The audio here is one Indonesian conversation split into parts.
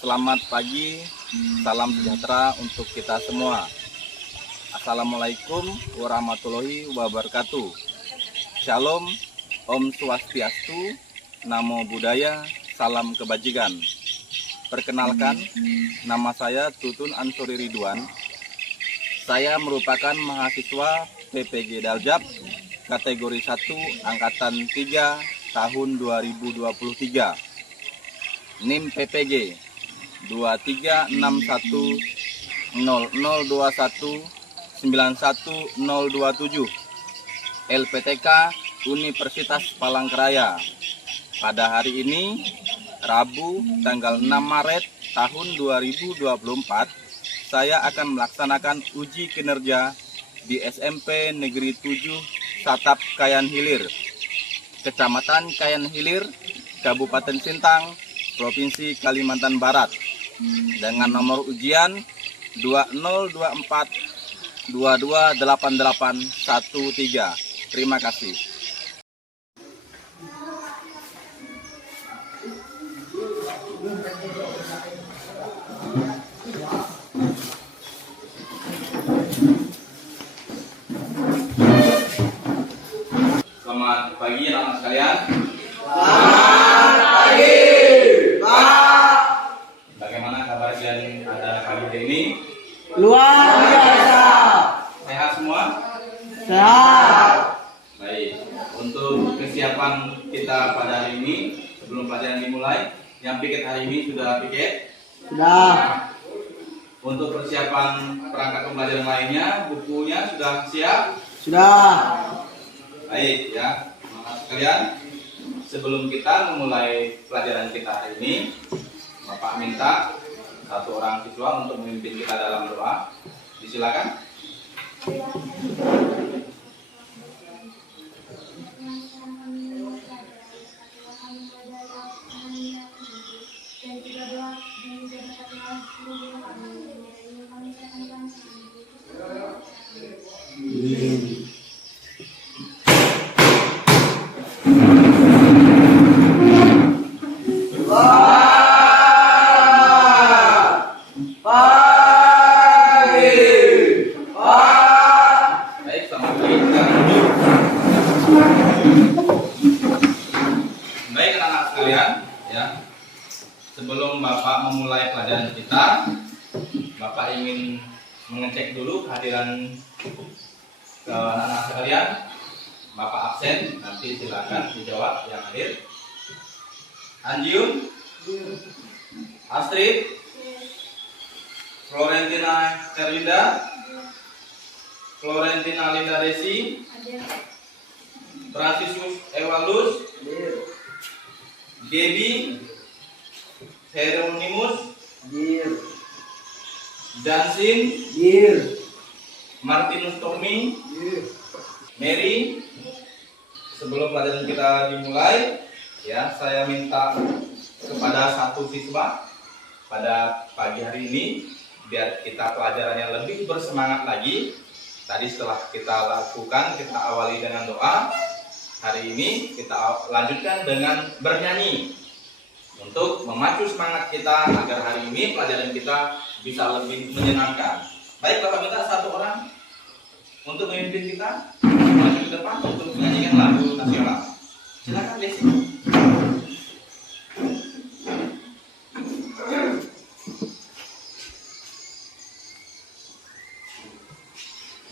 Selamat pagi, salam sejahtera untuk kita semua. Assalamualaikum warahmatullahi wabarakatuh. Shalom, Om Swastiastu, Namo Buddhaya, salam kebajikan. Perkenalkan, nama saya Tutun Ansori Ridwan. Saya merupakan mahasiswa PPG Daljab kategori 1 angkatan 3 tahun 2023. NIM PPG 236100219127, LPTK Universitas Palangkaraya. Pada hari ini, Rabu tanggal 6 Maret tahun 2024, saya akan melaksanakan uji kinerja di SMP Negeri 7 Satap Kayan Hilir, Kecamatan Kayan Hilir, Kabupaten Sintang, Provinsi Kalimantan Barat, dengan nomor ujian 2024-228813. Terima kasih. Selamat pagi anak-anak sekalian. Selamat pagi, Pak. Bagaimana kabar kalian pada pagi hari ini? Luar biasa. Sehat semua? Sehat. Baik. Untuk kesiapan kita pada hari ini, sebelum pelajaran dimulai, yang piket hari ini sudah piket? Sudah. Untuk persiapan perangkat pembelajaran lainnya, bukunya sudah siap? Sudah. Baik ya, teman-teman sekalian. Sebelum kita memulai pelajaran kita hari ini, Bapak minta satu orang siswa untuk memimpin kita dalam doa. Disilakan. Baik, selamat pagi. Baik anak-anak sekalian, ya. Sebelum Bapak memulai pelajaran kita, Bapak ingin mengecek dulu kehadiran anak-anak sekalian. Bapak absen, nanti silakan dijawab yang hadir. Anjiun, Astrid, Florentina Terlinda, Florentina Linda Desi, Franciscus Ewaldus, Gaby, Hieronymus, Jansin, Martinus Tommy, Mary. Sebelum pelajaran kita dimulai, ya, saya minta kepada satu siswa pada pagi hari ini, biar kita pelajarannya lebih bersemangat lagi. Tadi setelah kita lakukan, kita awali dengan doa. Hari ini kita lanjutkan dengan bernyanyi untuk memacu semangat kita agar hari ini pelajaran kita bisa lebih menyenangkan. Baik, Bapak minta satu orang untuk memimpin kita maju ke depan untuk menyanyikan lagu nasional. Silakan, Desi.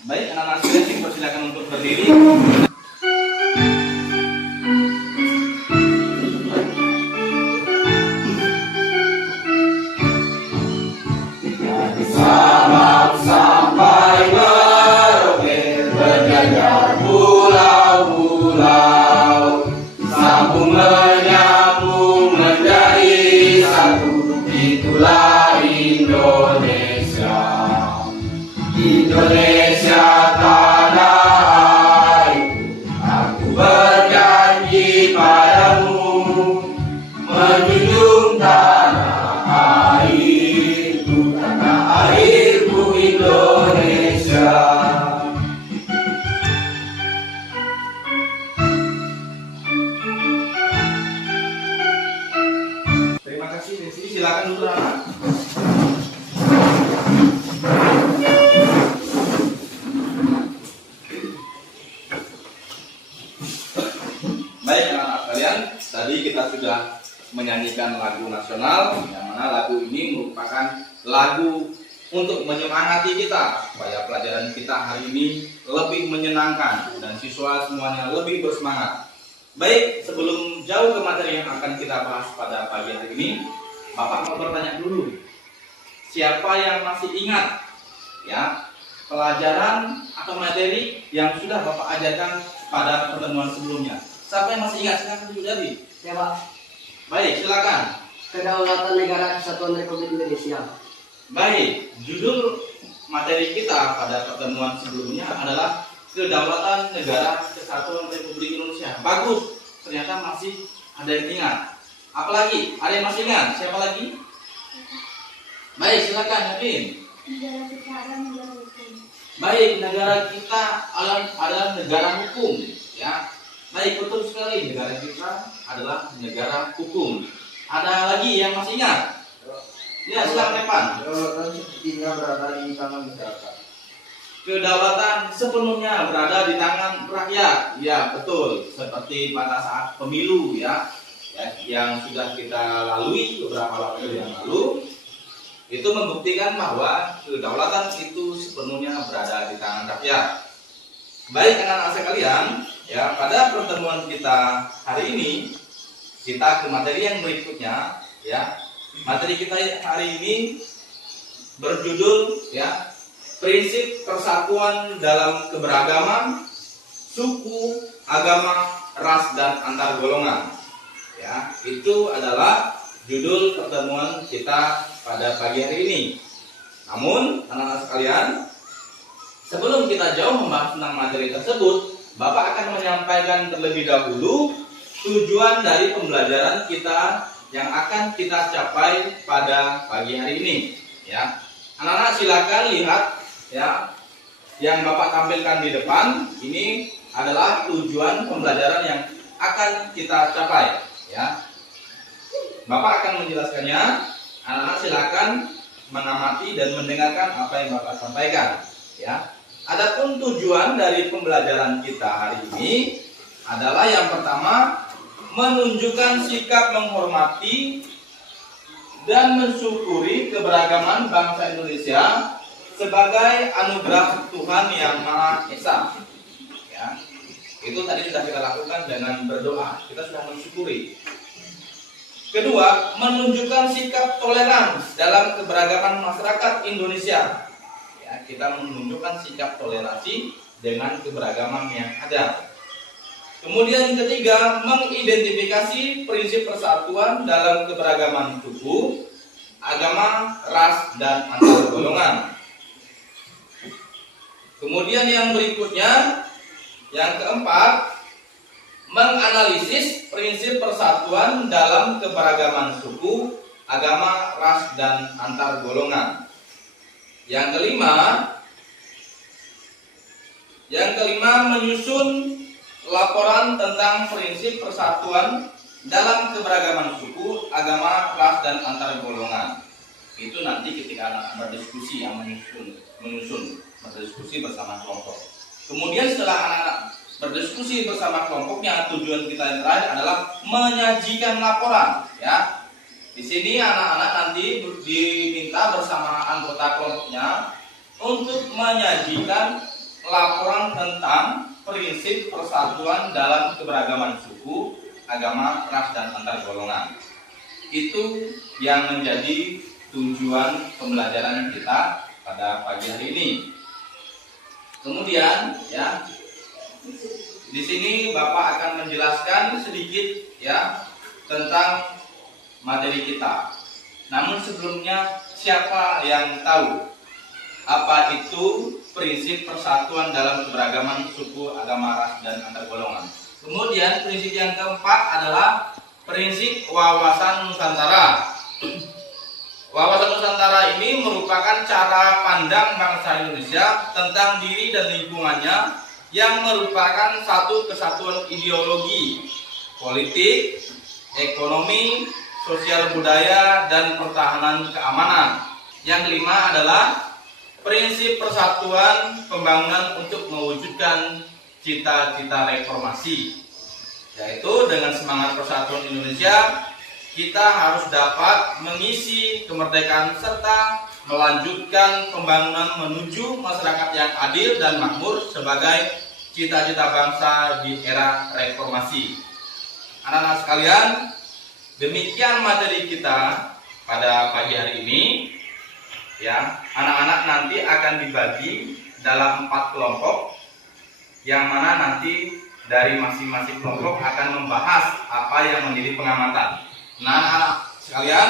Baik, anak-anak sekalian, dipersilakan untuk berdiri. Sabang sampai Merauke, berjajar pulau-pulau, sambung menyambung menjadi satu. Itulah Indonesia, Indonesia tanah airku. Silakan dulu anak. Baik anak-anak sekalian, tadi kita sudah menyanyikan lagu nasional, yang mana lagu ini merupakan lagu untuk menyemangati kita supaya pelajaran kita hari ini lebih menyenangkan dan siswa semuanya lebih bersemangat. Baik, sebelum jauh ke materi yang akan kita bahas pada pagi hari ini, Bapak mau bertanya dulu, siapa yang masih ingat ya pelajaran atau materi yang sudah Bapak ajarkan pada pertemuan sebelumnya? Siapa yang masih ingat? Silakan dulu jadi. Ya Pak, Baik, silakan. Kedaulatan Negara Kesatuan Republik Indonesia. Baik, judul materi kita pada pertemuan sebelumnya adalah Kedaulatan Negara Kesatuan Republik Indonesia. Bagus, ternyata masih ada yang ingat. Apalagi? Ada yang masih ingat? Siapa lagi? Baik, silakan Yakin. Negara kita adalah negara hukum. Baik, negara kita adalah negara hukum, ya. Baik, betul sekali, negara kita adalah negara hukum. Ada lagi yang masih ingat? Ya, silakan Evan. Kedaulatan sepenuhnya berada di tangan masyarakat. Kedaulatan sepenuhnya berada di tangan rakyat. Ya, betul. Seperti pada saat pemilu ya yang sudah kita lalui beberapa waktu yang lalu, itu membuktikan bahwa kedaulatan itu sepenuhnya berada di tangan rakyat. Baik anak-anak sekalian, ya pada pertemuan kita hari ini kita ke materi yang berikutnya ya. Materi kita hari ini berjudul ya prinsip persatuan dalam keberagaman, suku, agama, ras dan antar golongan. Ya, itu adalah judul pertemuan kita pada pagi hari ini. Namun anak-anak sekalian, sebelum kita jauh membahas tentang materi tersebut, Bapak akan menyampaikan terlebih dahulu tujuan dari pembelajaran kita yang akan kita capai pada pagi hari ini. Ya, anak-anak silakan lihat ya, yang Bapak tampilkan di depan ini adalah tujuan pembelajaran yang akan kita capai. Ya, Bapak akan menjelaskannya. Anak-anak silakan mengamati dan mendengarkan apa yang Bapak sampaikan. Ya. Adapun tujuan dari pembelajaran kita hari ini adalah yang pertama, menunjukkan sikap menghormati dan mensyukuri keberagaman bangsa Indonesia sebagai anugerah Tuhan Yang Maha Esa. Ya. Itu tadi sudah kita lakukan dengan berdoa. Kita sudah mensyukuri. Kedua, menunjukkan sikap toleransi dalam keberagaman masyarakat Indonesia. Ya, kita menunjukkan sikap toleransi dengan keberagaman yang ada. Kemudian yang ketiga, mengidentifikasi prinsip persatuan dalam keberagaman suku, agama, ras, dan antar golongan. Kemudian yang berikutnya, yang keempat, menganalisis prinsip persatuan dalam keberagaman suku, agama, ras, dan antar golongan. Yang kelima, menyusun laporan tentang prinsip persatuan dalam keberagaman suku, agama, ras, dan antar golongan. Itu nanti ketika anak berdiskusi yang menyusun berdiskusi bersama kelompok. Kemudian setelah anak-anak berdiskusi bersama kelompoknya, tujuan kita yang terakhir adalah menyajikan laporan. Ya, di sini anak-anak nanti diminta bersama anggota kelompoknya untuk menyajikan laporan tentang prinsip persatuan dalam keberagaman suku, agama, ras, dan antar golongan. Itu yang menjadi tujuan pembelajaran kita pada pagi hari ini. Kemudian, ya, di sini Bapak akan menjelaskan sedikit ya tentang materi kita. Namun sebelumnya, siapa yang tahu apa itu prinsip persatuan dalam keberagaman suku, agama, ras, dan antar golongan? Kemudian prinsip yang keempat adalah prinsip wawasan Nusantara. Wawasan Nusantara ini merupakan cara pandang bangsa Indonesia tentang diri dan lingkungannya yang merupakan satu kesatuan ideologi, politik, ekonomi, sosial budaya, dan pertahanan keamanan. Yang kelima adalah prinsip persatuan pembangunan untuk mewujudkan cita-cita reformasi, yaitu dengan semangat persatuan Indonesia kita harus dapat mengisi kemerdekaan serta melanjutkan pembangunan menuju masyarakat yang adil dan makmur sebagai cita-cita bangsa di era reformasi. Anak-anak sekalian, demikian materi kita pada pagi hari ini. Ya, anak-anak nanti akan dibagi dalam 4 kelompok, yang mana nanti dari masing-masing kelompok akan membahas apa yang menjadi pengamatan. Nah, anak-anak sekalian,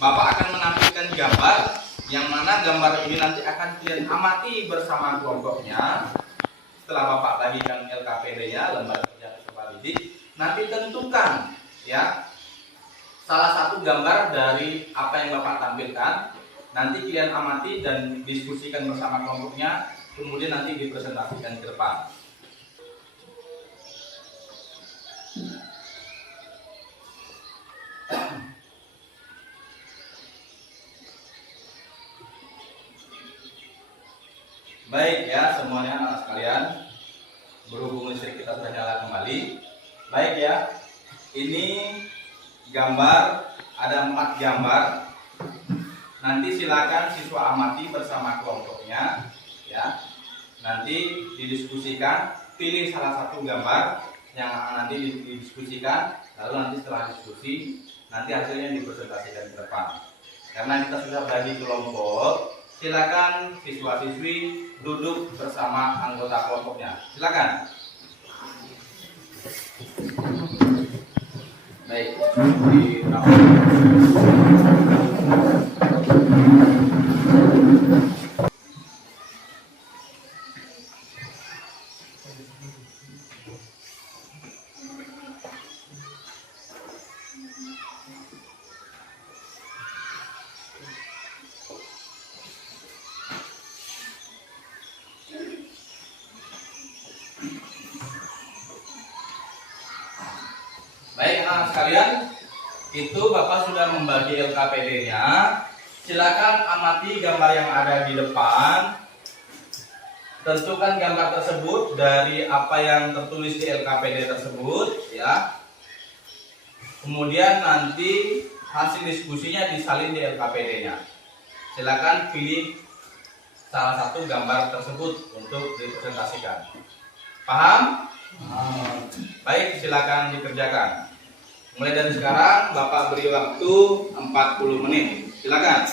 Bapak akan menampilkan gambar, yang mana gambar ini nanti akan kalian amati bersama kelompoknya. Setelah Bapak bagikan LKPD-nya, lembar kerja peserta didik, nanti tentukan ya salah satu gambar dari apa yang Bapak tampilkan. Nanti kalian amati dan diskusikan bersama kelompoknya, kemudian nanti dipresentasikan ke depan. Baik ya semuanya anak sekalian, berhubung listrik kita sudah nyala kembali. Baik ya, ini gambar, ada 4 gambar. Nanti silakan siswa amati bersama kelompoknya ya. Nanti didiskusikan, pilih salah satu gambar yang nanti didiskusikan, lalu nanti setelah diskusi nanti hasilnya dipresentasikan ke depan. Karena kita sudah bagi kelompok, silakan siswa-siswi duduk bersama anggota kelompoknya. Silakan. Baik, baik anak sekalian, itu Bapak sudah membagi LKPD-nya. Silakan amati gambar yang ada di depan. Tentukan gambar tersebut dari apa yang tertulis di LKPD tersebut ya. Kemudian nanti hasil diskusinya disalin di LKPD-nya. Silakan pilih salah satu gambar tersebut untuk dipresentasikan. Paham? Baik, silakan dikerjakan. Mulai dari sekarang Bapak beri waktu 40 menit. Silakan.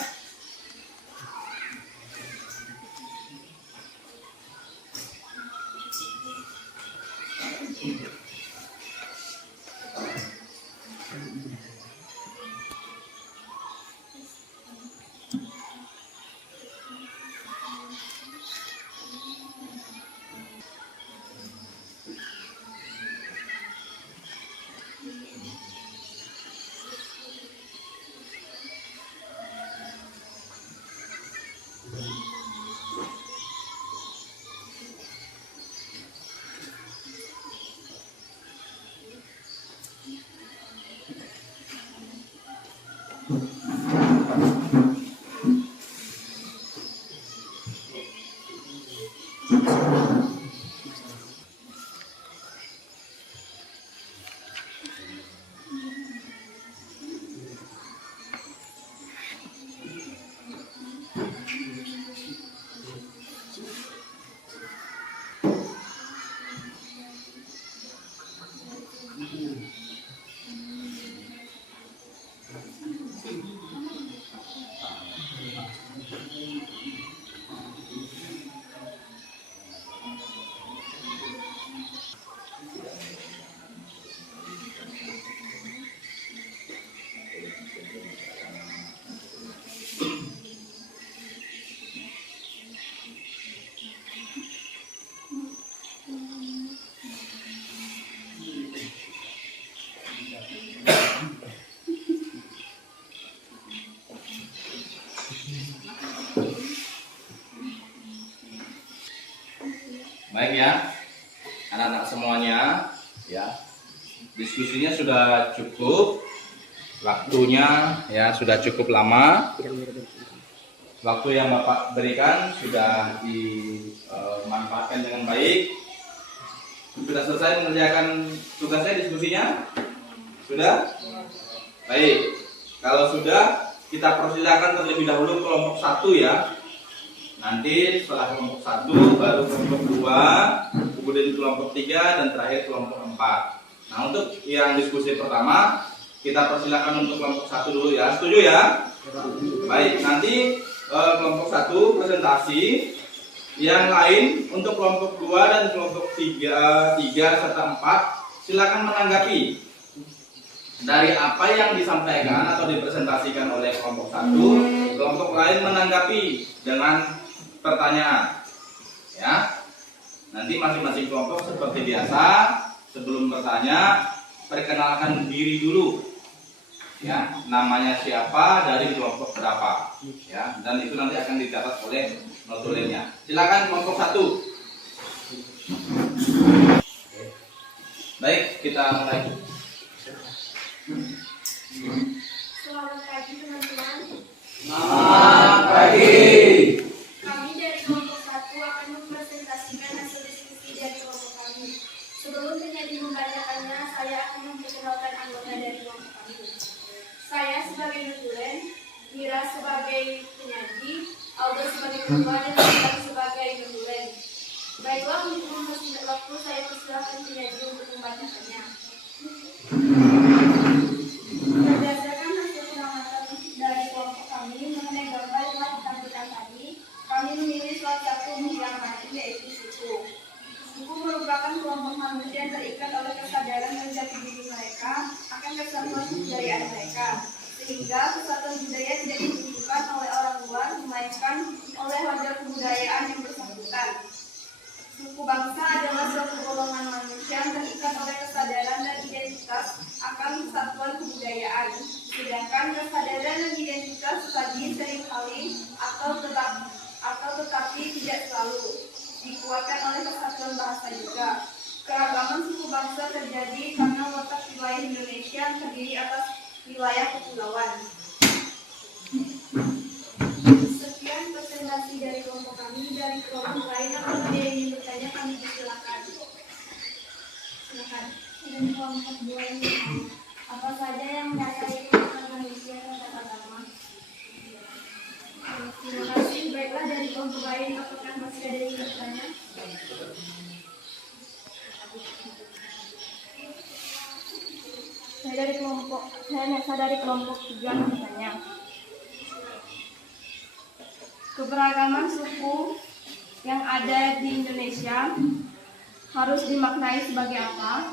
Baik ya, anak-anak semuanya, ya, diskusinya sudah cukup. Waktunya ya sudah cukup lama. Waktu yang Bapak berikan sudah dimanfaatkan dengan baik. Sudah selesai mengerjakan tugasnya, diskusinya? Sudah? Baik. Kalau sudah, kita persilakan terlebih dahulu kelompok 1 ya. Nanti setelah kelompok 1 baru kelompok 2, kemudian kelompok 3 dan terakhir kelompok 4. Nah, untuk yang diskusi pertama kita persilakan untuk kelompok 1 dulu ya. Setuju ya? Baik, nanti kelompok 1 presentasi. Yang lain untuk kelompok 2 dan kelompok 3 serta 4 silakan menanggapi dari apa yang disampaikan atau dipresentasikan oleh kelompok 1. Kelompok lain menanggapi dengan pertanyaan. Ya. Nanti masing-masing kelompok seperti biasa sebelum bertanya perkenalkan diri dulu. Ya, namanya siapa, dari kelompok berapa. Ya, dan itu nanti akan dicatat oleh notulennya. Silakan kelompok 1. Baik, kita mulai. Selamat pagi teman-teman. Selamat pagi. Kami dari kelompok 1 akan mempresentasikan hasil diskusi dari kelompok kami. Sebelum penyaji membacakannya, saya akan memperkenalkan anggota dari kelompok kami. Saya sebagai notulen, Mira sebagai penyaji, Aldo sebagai ketua, dan saya sebagai notulen. Baiklah, untuk mempersingkat waktu, saya persilakan penyaji untuk membacakannya. Berdasarkan hasil pengamatan dari kelompok kami mengenai gambar yang telah ditampilkan tadi, kami memilih salah satu yang mati, yaitu suku. Suku merupakan kelompok manusia yang terikat oleh kesadaran dan jati diri mereka akan kesatuan kebudayaan mereka, sehingga kesatuan budaya tidak ditentukan oleh orang luar, melainkan oleh wajar kebudayaan yang bersangkutan. Suku bangsa adalah suatu golongan manusia yang terikat oleh kesadaran dan identitas akan kesatuan kebudayaan. Sedangkan kesadaran dan identitas tadi seringkali atau tetapi tidak selalu dikuatkan oleh kesatuan bahasa juga. Keragaman suku bangsa terjadi karena letak wilayah Indonesia yang terdiri atas wilayah kepulauan. Sekian presentasi dari kelompok kami. Dari kelompok lain apabila yang ingin bertanya kami silakan. Silakan. Dan kelompok 2 ini apa saja yang mendasari kehidupan manusia terhadap agama? Terima kasih. Baiklah, dari kelompok lain apakah masih ada yang ingin bertanya? Saya dari kelompok 3 bertanya. Keberagaman suku yang ada di Indonesia harus dimaknai sebagai apa?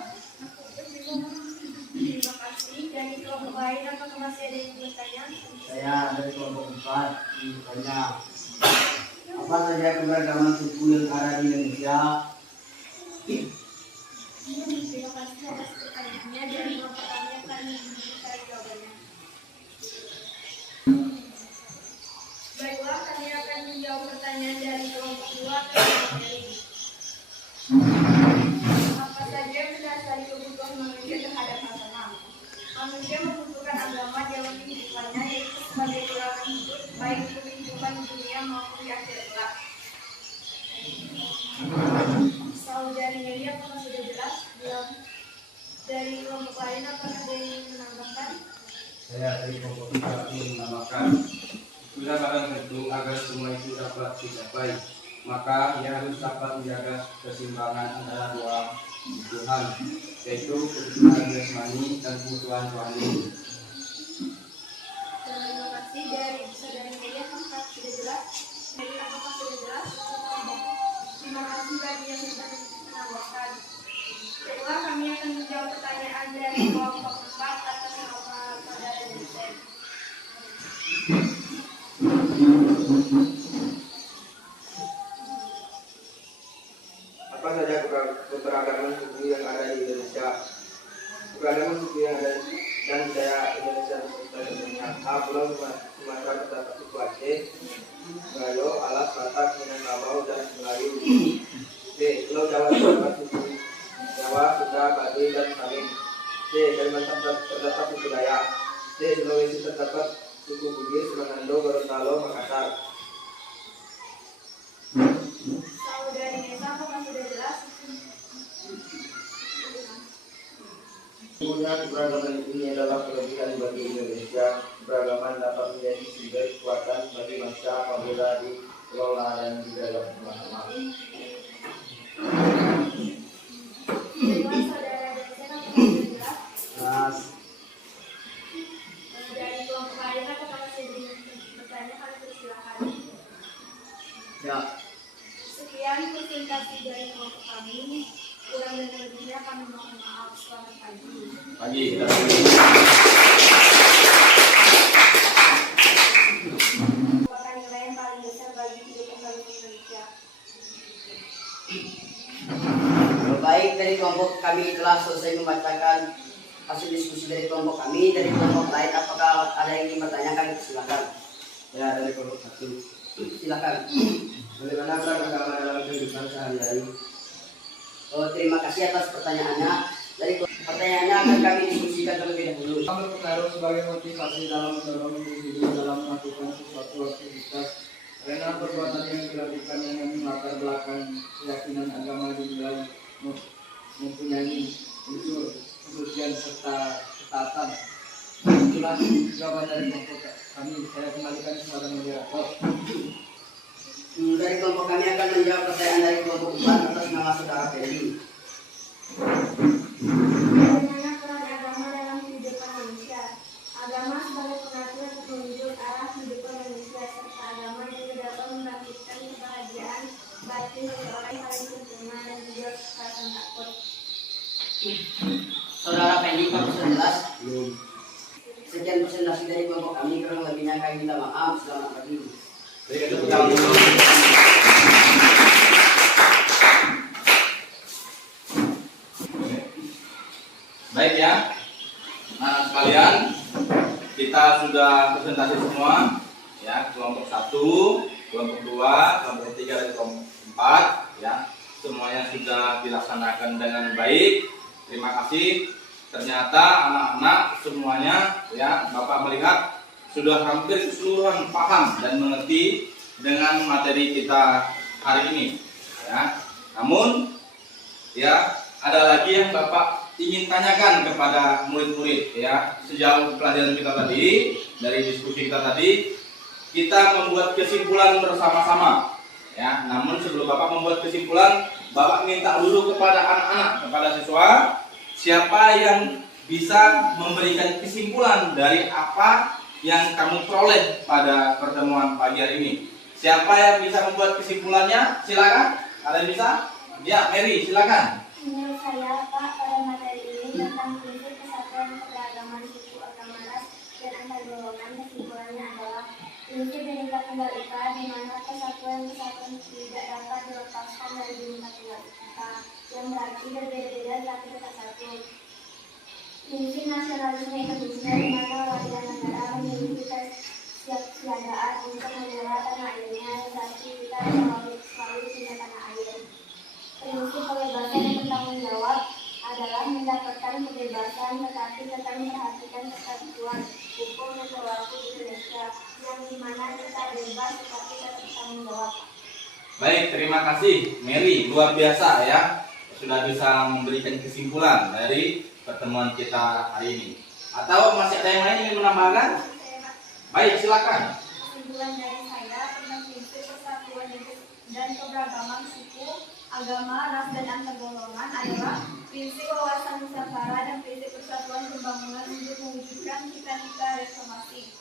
Terima kasih. Dari kelompok lain apakah masih ada yang bertanya? Saya dari kelompok 4 bertanya, apa saja keberagaman suku yang ada di Indonesia? Terima kasih atas pertanyaannya. Dari kelompok kami akan mencari jawabannya. Baiklah, kami akan menjawab pertanyaan dari kelompok 2 atau kelompok dari. Apa saja yang mendasari kebutuhan manusia terhadap agama? Manusia membutuhkan agama dalam kehidupannya, yaitu sebagai peralatan hidup, baik di kehidupan dunia maupun di akhirat kelak. Saudari Mary, apakah sudah jelas? Belum. Dari kelompok lain apakah ada yang ingin menambahkan? Saya dari kelompok 3 ingin menambahkan, bila barang tentu agar semua itu dapat dicapai, maka ia harus dapat menjaga keseimbangan antara dua kebutuhan, yaitu kebutuhan jasmani dan kebutuhan rohani. Terima kasih. Dari saudari Mary, apakah sudah jelas? Mary, apakah sudah jelas? Terima kasih bagi yang sudah menambahkan. Baiklah, kami akan menjawab pertanyaan dari kelompok 4 atas nama saudara Jensen. Apa saja keberagaman suku yang ada di Indonesia? Keberagaman suku yang ada dan budaya Indonesia sebenarnya A. Pulau Sumatera terdapat suku Aceh, Gayo, Alas, Batak, Minangkabau, dan Melayu. B. Pulau Jawa terdapat suku Jawa, Sunda, Baduy, dan Samin. C. Kalimantan terdapat suku Dayak. D. Manado, Gorontalo, Makassar. Saudari Nesa, apakah sudah jelas? Kemudian keberagaman ini adalah kelebihan bagi Indonesia. Keberagaman dapat menjadi sumber kekuatan bagi bangsa apabila dikelola dan dijaga bersama-sama. Kedua, saudara Nesa, apakah sudah jelas? Mas, Dari kelompok lain, apakah sudah bertanya? Kami persilakan. ya, Sekian presentasi dari kelompok kami. Kurang dan lebihnya kami mohon maaf. Selamat pagi. Pagi kita Merupakan nilai yang paling besar bagi hidup pembangunan Indonesia. baik, dari kelompok kami telah selesai membacakan hasil diskusi dari kelompok kami. Dari kelompok lain, apakah ada yang ingin bertanyakan? Silakan. Ya, dari kelompok 1. Silakan. Bagaimana beragama dalam kehidupan sehari-hari? Oh, terima kasih atas pertanyaannya. Dari pertanyaannya akan kami diskusikan terlebih dahulu. Yang berpengaruh sebagai motivasi dalam mendorong individu dalam melakukan sesuatu aktivitas karena perbuatan yang dilakukan dengan latar belakang keyakinan agama dinilai mempunyai unsur kesucian serta ketaatan. Itulah jawaban dari kelompok kami. Saya kembalikan kepada moderator. Dari kelompok kami akan menjawab pertanyaan dari kelompok 4 atas nama saudara Fendi. Bagaimana peran agama dalam kehidupan manusia? Agama sebagai pengatur untuk menunjuk arah kehidupan manusia, serta agama juga dapat membangkitkan kebahagiaan batin seseorang yang paling sempurna dan juga rasa takut. Saudara Fendi, kamu sudah jelas? Belum. Sekian presentasi dari kelompok kami. Kurang lebihnya kami minta maaf. Selamat pagi. Baik ya, nah sekalian kita sudah presentasi semua ya, kelompok 1, kelompok 2, kelompok 3 dan kelompok 4 ya, semuanya sudah dilaksanakan dengan baik. Terima kasih. Ternyata anak-anak semuanya ya, Bapak melihat sudah hampir keseluruhan paham dan mengerti dengan materi kita hari ini ya. Namun ya, ada lagi yang Bapak ingin tanyakan kepada murid-murid ya. Sejauh pelajaran kita tadi, dari diskusi kita tadi, kita membuat kesimpulan bersama-sama ya. Namun sebelum Bapak membuat kesimpulan, Bapak minta dulu kepada anak-anak, kepada siswa, siapa yang bisa memberikan kesimpulan dari apa yang kamu peroleh pada pertemuan pagi hari ini. Siapa yang bisa membuat kesimpulannya? Silakan. Ada yang bisa? Ya, Mary, silakan. Menurut saya, Pak, pada materi ini tentang prinsip kesatuan keberagaman suku, agama, ras, dan antar golongan, kesimpulannya adalah prinsip Bhinneka Tunggal Ika, di mana kesatuan tidak dapat dilepaskan dari Bhinneka Tunggal Ika, yang berarti berbeda-beda tapi tetap satu. Prinsip nasionalisme Indonesia, di mana warga negara memiliki kesiapsiagaan untuk membela tanah airnya, tetapi kita selalu punya tanah air. Prinsip kebebasan dan bertanggung jawab adalah mendapatkan kebebasan tetapi tetap memperhatikan kesatuan hukum yang berlaku di Indonesia, yang dimana kita bebas tetapi tetap bertanggung jawab. Baik, terima kasih Mary, luar biasa ya, sudah bisa memberikan kesimpulan dari pertemuan kita hari ini. Atau masih ada yang lain yang ingin menambahkan? Baik, silakan. Kesimpulan dari saya tentang prinsip persatuan dan keberagaman suku, agama, ras, dan antar golongan adalah prinsip wawasan nusantara dan prinsip persatuan pembangunan untuk mewujudkan cita-cita reformasi.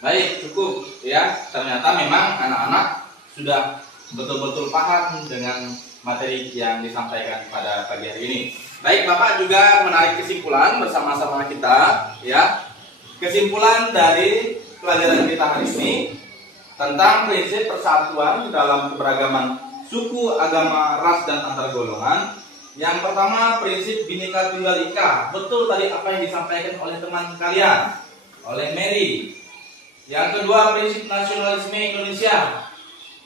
Baik, cukup ya. Ternyata memang anak-anak sudah betul-betul paham dengan materi yang disampaikan pada pagi hari ini. Baik, Bapak juga menarik kesimpulan bersama-sama kita ya. Kesimpulan dari pelajaran kita hari ini tentang prinsip persatuan dalam keberagaman suku, agama, ras, dan antar golongan. Yang pertama, prinsip Bhinneka Tunggal Ika. Betul tadi apa yang disampaikan oleh teman kalian, oleh Mary. Yang kedua, prinsip nasionalisme Indonesia.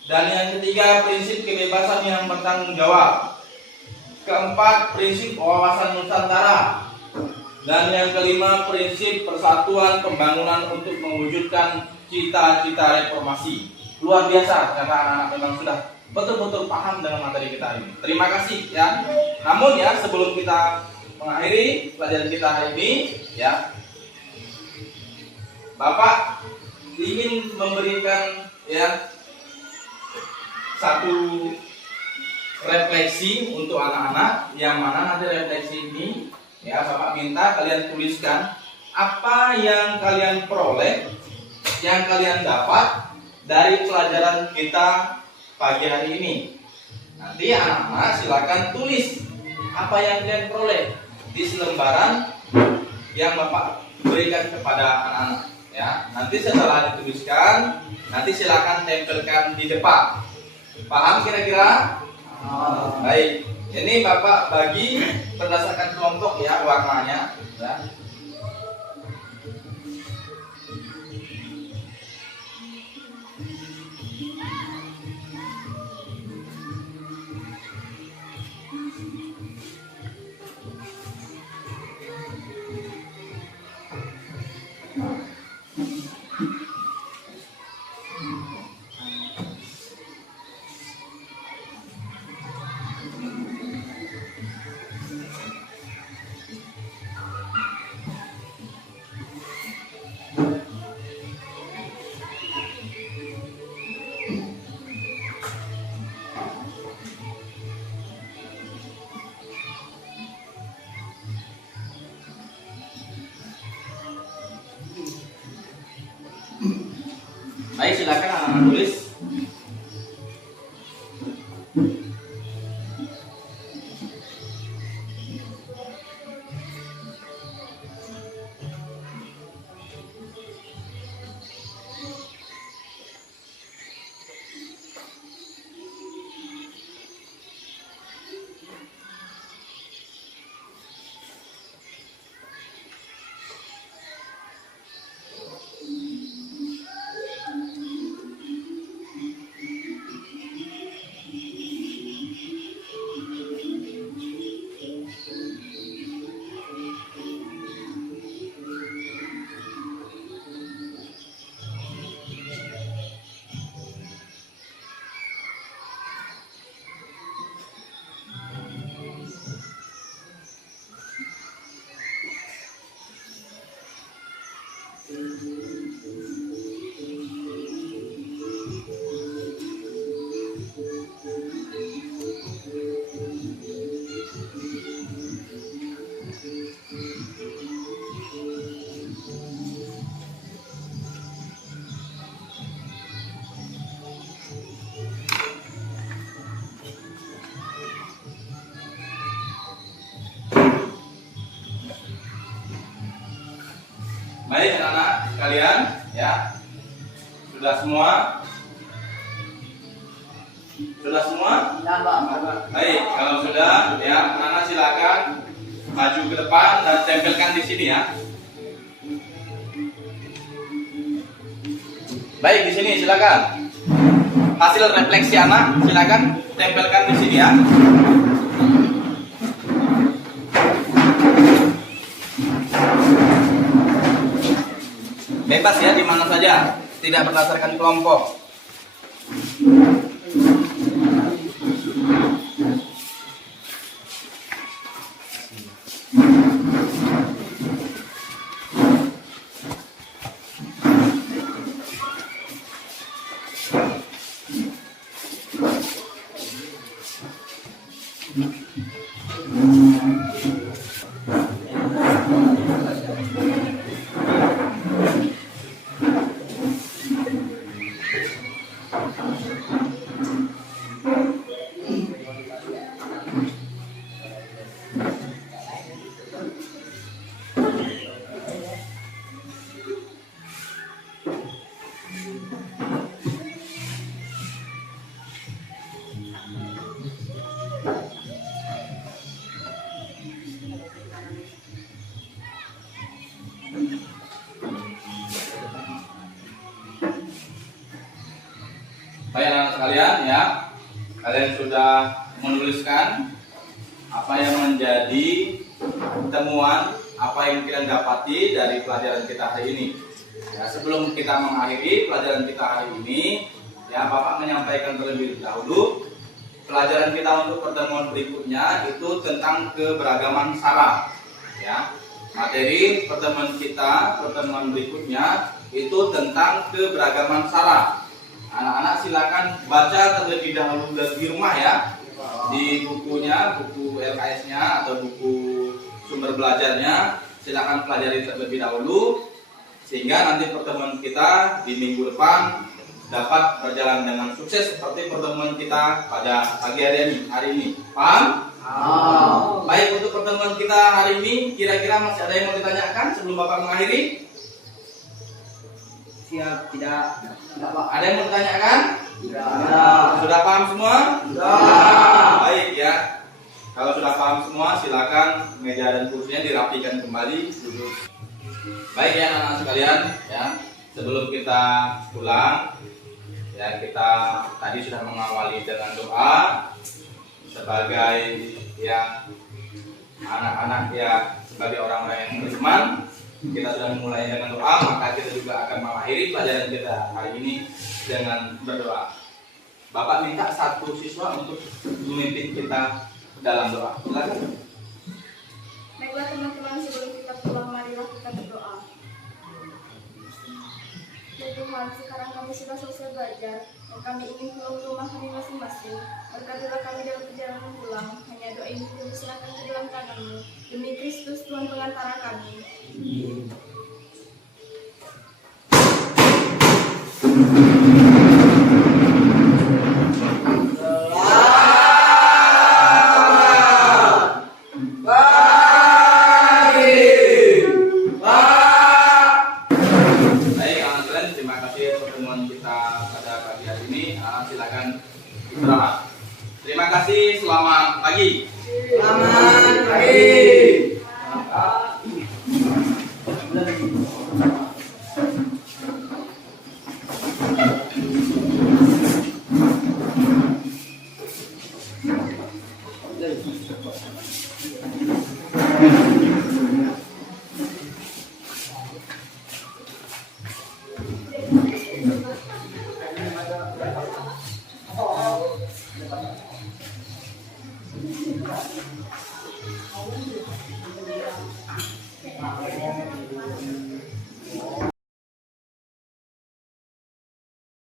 Dan yang ketiga, prinsip kebebasan yang bertanggung jawab. Keempat, prinsip wawasan Nusantara. Dan yang kelima, prinsip persatuan pembangunan untuk mewujudkan cita-cita reformasi. Luar biasa karena anak-anak memang sudah betul-betul paham dengan materi kita ini. Terima kasih ya. Namun ya, sebelum kita mengakhiri pelajaran kita hari ini ya, Bapak ingin memberikan ya satu refleksi untuk anak-anak, yang mana nanti refleksi ini ya Bapak minta kalian tuliskan apa yang kalian peroleh, yang kalian dapat dari pelajaran kita pagi hari ini. Nanti anak-anak silakan tulis apa yang kalian peroleh di selembaran yang Bapak berikan kepada anak-anak ya. Nanti setelah dituliskan, nanti silakan tempelkan di depan. Paham kira-kira? Baik. Ini Bapak bagi berdasarkan kelompok ya warnanya ya. Baik, silakan anak-anak tulis. Baik anak-anak sekalian ya, sudah semua? Sudah semua? Ya, Pak. Baik, kalau sudah ya anak-anak silakan maju ke depan dan tempelkan di sini ya. Baik, di sini silakan. Hasil refleksi anak silakan tempelkan di sini ya. Bebas ya, di mana saja, tidak berdasarkan kelompok. Baik anak-anak sekalian ya, kalian sudah menuliskan apa yang menjadi temuan apa yang kalian dapati dari pelajaran kita hari ini. Ya, sebelum kita mengakhiri pelajaran kita hari ini, ya Bapak menyampaikan terlebih dahulu pelajaran kita untuk pertemuan berikutnya itu tentang keberagaman sara. Ya, materi pertemuan kita pertemuan berikutnya itu tentang keberagaman sara. Anak-anak silakan baca terlebih dahulu di rumah ya, di bukunya, buku LKS-nya atau buku sumber belajarnya, silakan pelajari terlebih dahulu sehingga nanti pertemuan kita di minggu depan dapat berjalan dengan sukses seperti pertemuan kita pada pagi hari ini. Paham? Baik, untuk pertemuan kita hari ini kira-kira masih ada yang mau ditanyakan sebelum Bapak mengakhiri? Siap, tidak. Ada yang mau ditanyakan? Tidak. Sudah paham semua? Sudah. Baik ya. Kalau sudah paham semua, silakan meja dan kursinya dirapikan kembali, duduk. Baik ya anak-anak sekalian, ya. Sebelum kita pulang, ya kita tadi sudah mengawali dengan doa sebagai ya anak-anak ya sebagai orang-orang yang beriman. Kita sudah memulai dengan doa, maka kita juga akan mengakhiri pelajaran kita hari ini dengan berdoa. Bapak minta satu siswa untuk memimpin kita dalam doa. Silakan. Baiklah teman-teman, sebelum kita pulang, marilah kita berdoa. Ya Tuhan, sekarang kami sudah selesai belajar dan kami ingin pulang ke rumah kami masing-masing. Berkatilah kami dalam perjalanan pulang. Hanya doa ini kami serahkan ke dalam tangan-Mu. Demi Kristus Tuhan pengantara kami. Silakan istirahat. Terima kasih, selamat pagi. Selamat pagi. Thank you.